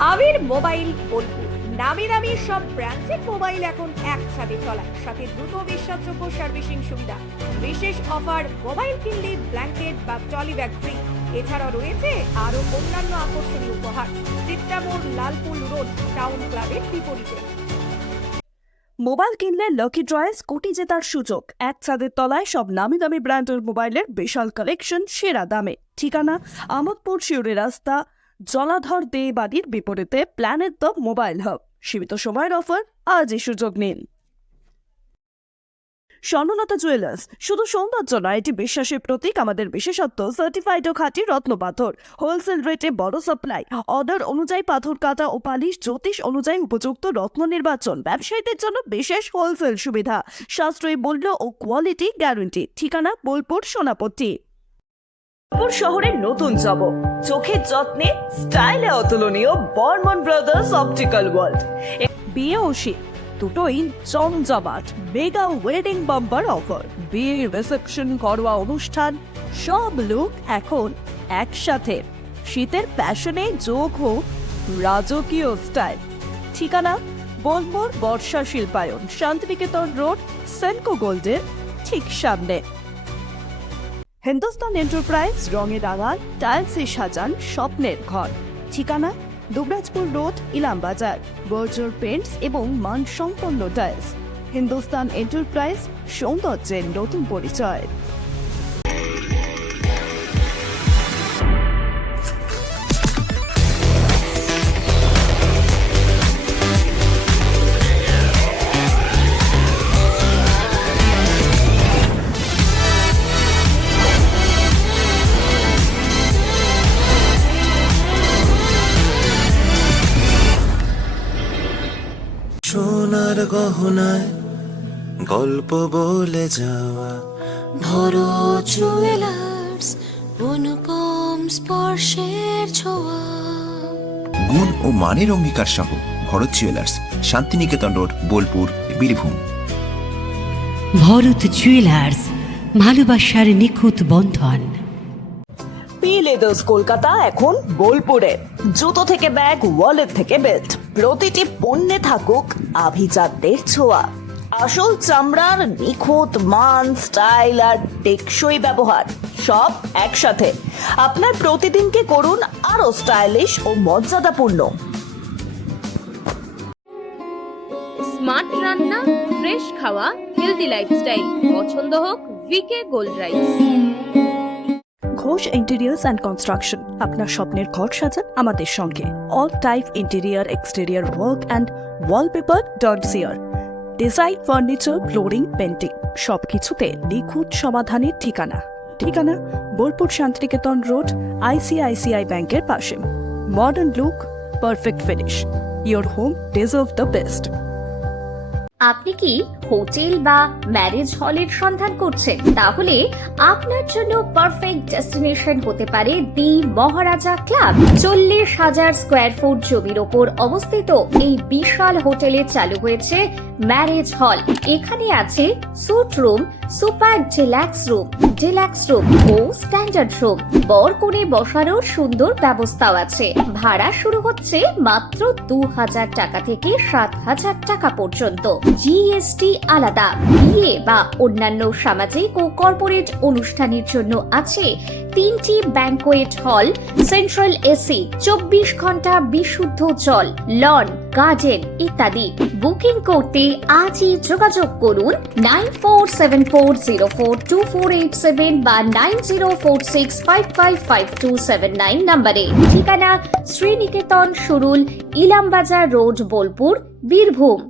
আবির mobile Bolpur নামি দামি সব ব্র্যান্ডের মোবাইল এখন এক ছাদের তলায়, সাথে দ্রুত বিশ্বাসযোগ্য সার্ভিসিং সুবিধা, বিশেষ অফার, মোবাইল কিনলে ব্ল্যাঙ্কেট বা ট্রলি ব্যাগ ফ্রি। এছাড়াও রয়েছে আরো অন্যান্য আকর্ষণীয় উপহার। চিত্রামোড়, লালপুল রোড, টাউন ক্লাবের বিপরীতে। মোবাইল কিনলে লাকি ড্রয়ে কোটি জেতার সুযোগ। এক ছাদের তলায় সব নামি দামি ব্র্যান্ডের মোবাইলের বিশাল কালেকশন, সেরা দামে। ঠিকানা আমোদপুর শিউরি রাস্তা, জলাধর দে বাড়ির বিপরীতে, প্ল্যানেট দ্য মোবাইল হাব। সীমিত সময়ের অফার, আজই সুযোগ নিন। স্বর্ণলতা জুয়েলার্স শুধু সৌন্দর্য নয়, এটি বিশ্বাসের প্রতীক। আমাদের বিশেষত্ব সার্টিফাইড ও খাঁটি রত্নপাথর, হোলসেল রেটে বড় সাপ্লাই, অর্ডার অনুযায়ী পাথর কাটা ও পালিশ, জ্যোতিষ অনুযায়ী উপযুক্ত রত্ন নির্বাচন, ব্যবসায়ীদের জন্য বিশেষ হোলসেল সুবিধা, সাশ্রয়ী মূল্য ও কোয়ালিটি গ্যারান্টি। ঠিকানা বোলপুর, সোনাপট্টি। শহরের নতুন চমক, চোখের যত্নে স্টাইলে অতুলনীয় বর্মন ব্রাদার্স অপটিক্যাল ওয়ার্ল্ড। বিয়ে ও শীত দুটোই জমজমাট মেগা ওয়েডিং বাম্পার অফার। বিয়ে, রিসেপশন, ঘরোয়া অনুষ্ঠান, সব লুক এখন একসাথে। শীতের প্যাশনে যোগ হোক রাজকীয় স্টাইল। ঠিকানা বোলপুর বর্ষা শিল্পায়ন, শান্তিনিকেতন রোড, সেনকো গোল্ডের ঠিক সামনে। হিন্দুস্তান এন্টারপ্রাইজ রঙে রাঙান, টাইলসে সাজান স্বপ্নের ঘর। ঠিকানা দুবরাজপুর রোড, ইলামবাজার। বর্জর পেন্টস এবং মানসম্পন্ন টাইলস। হিন্দুস্তান এন্টারপ্রাইজ, সৌন্দর্যের নতুন পরিচয়। সোনার গহনায় গল্প বলে যাওয়া ভরো জুয়েলার্স, অনুপম স্পর্শের ছোঁয়া। গুণ ও মানের অঙ্গীকার সহ Bharat jewellers, Santiniketan road, Bolpur, Birbhum. Bharat jewellers, ভালোবাসার নিখুঁত বন্ধন। পি লেদার্স কলকাতা এখন বোলপুরে। জুতো থেকে ব্যাগ, ওয়ালেট থেকে বেল্ট, প্রতিটি পণ্যে থাকুক আভিজাত্যের ছোঁয়া। আসল চামড়ার নিখুঁত মান, স্টাইল আর টেকসই ব্যবহার, সব একসাথে। আপনার প্রতিদিনকে করুন আরো স্টাইলিশ ও মর্যাদাপূর্ণ। স্মার্ট রান্না, ফ্রেশ খাওয়া, হেলদি লাইফস্টাইল, পছন্দ হোক V K gold rice. Ghosh interiors and construction, আপনার স্বপ্নের ঘর সাজান আমাদের সঙ্গে। All type interior, exterior work and wallpaper dot CR. Design, furniture, flooring, painting, সবকিছুতে নিখুঁত সমাধানের ঠিকানা। ঠিকানা বোলপুর শান্তিনিকেতন রোড, আইসিআইসিআই ব্যাংকের পাশে। Modern look, perfect finish, your home deserve the best. আপনি কি হোটেল বা ম্যারেজ হলের সন্ধান করছেন? তাহলে আপনার জন্য পারফেক্ট ডেস্টিনেশন হতে পারে দি মহারাজা ক্লাব। 40,000 স্কোয়ার ফুট জমির ওপর অবস্থিত এই বিশাল হোটেলে চালু হয়েছে ম্যারেজ হল। এখানে আছে suite room, super deluxe room ও স্ট্যান্ডার্ড রুম। বর কনে বসানোর সুন্দর ব্যবস্থাও আছে। ভাড়া শুরু হচ্ছে মাত্র 2,000 টাকা থেকে 7,000 টাকা পর্যন্ত। জিএসটি আলাদা। বিয়ে বা অন্যান্য সামাজিক ও কর্পোরেট অনুষ্ঠানের জন্য আছে 3টি ব্যাংকোয়েট হল, সেন্ট্রাল এসি, 24 ঘন্টা বিশুদ্ধ জল, লন, গার্ডেন ইত্যাদি। বুকিং করতে আজই যোগাযোগ করুন 9474042487 বা 9046555279 নম্বরে। ঠিকানা শ্রীনিকেতন সুরুল, ইলামবাজার রোড, বোলপুর, বীরভূম।